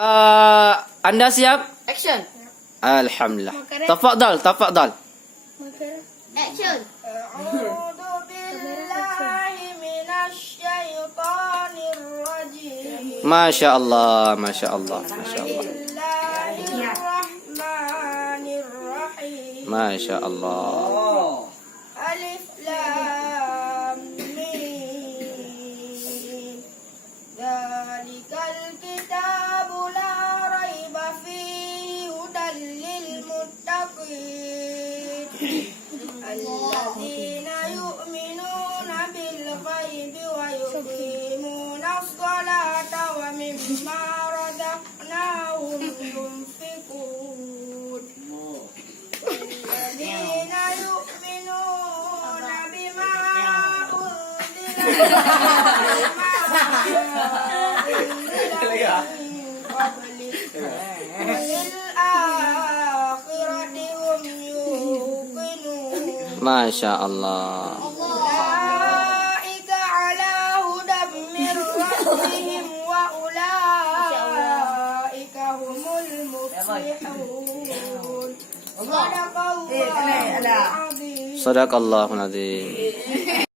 Anda siap? Action. Alhamdulillah. Tafadhal. Action. أعوذ بالله من الشيطان الرجيم Masya Allah. بسم الله الرحمن الرحيم Masya Allah. ألف لام ميم ذلك الكتاب لا ريب فيه هدى للمتقين الذين يؤمنون بالغيب ويقيمون الصلاة ومما رزقناهم ينفقون الذين يؤمنون بما أنزل من قبله وبالآخرة هم يوقنون Masya Allah. أولئك على هدى من ربهم وأولئك هم المفلحون صدق الله العظيم Sadaqallahul azim.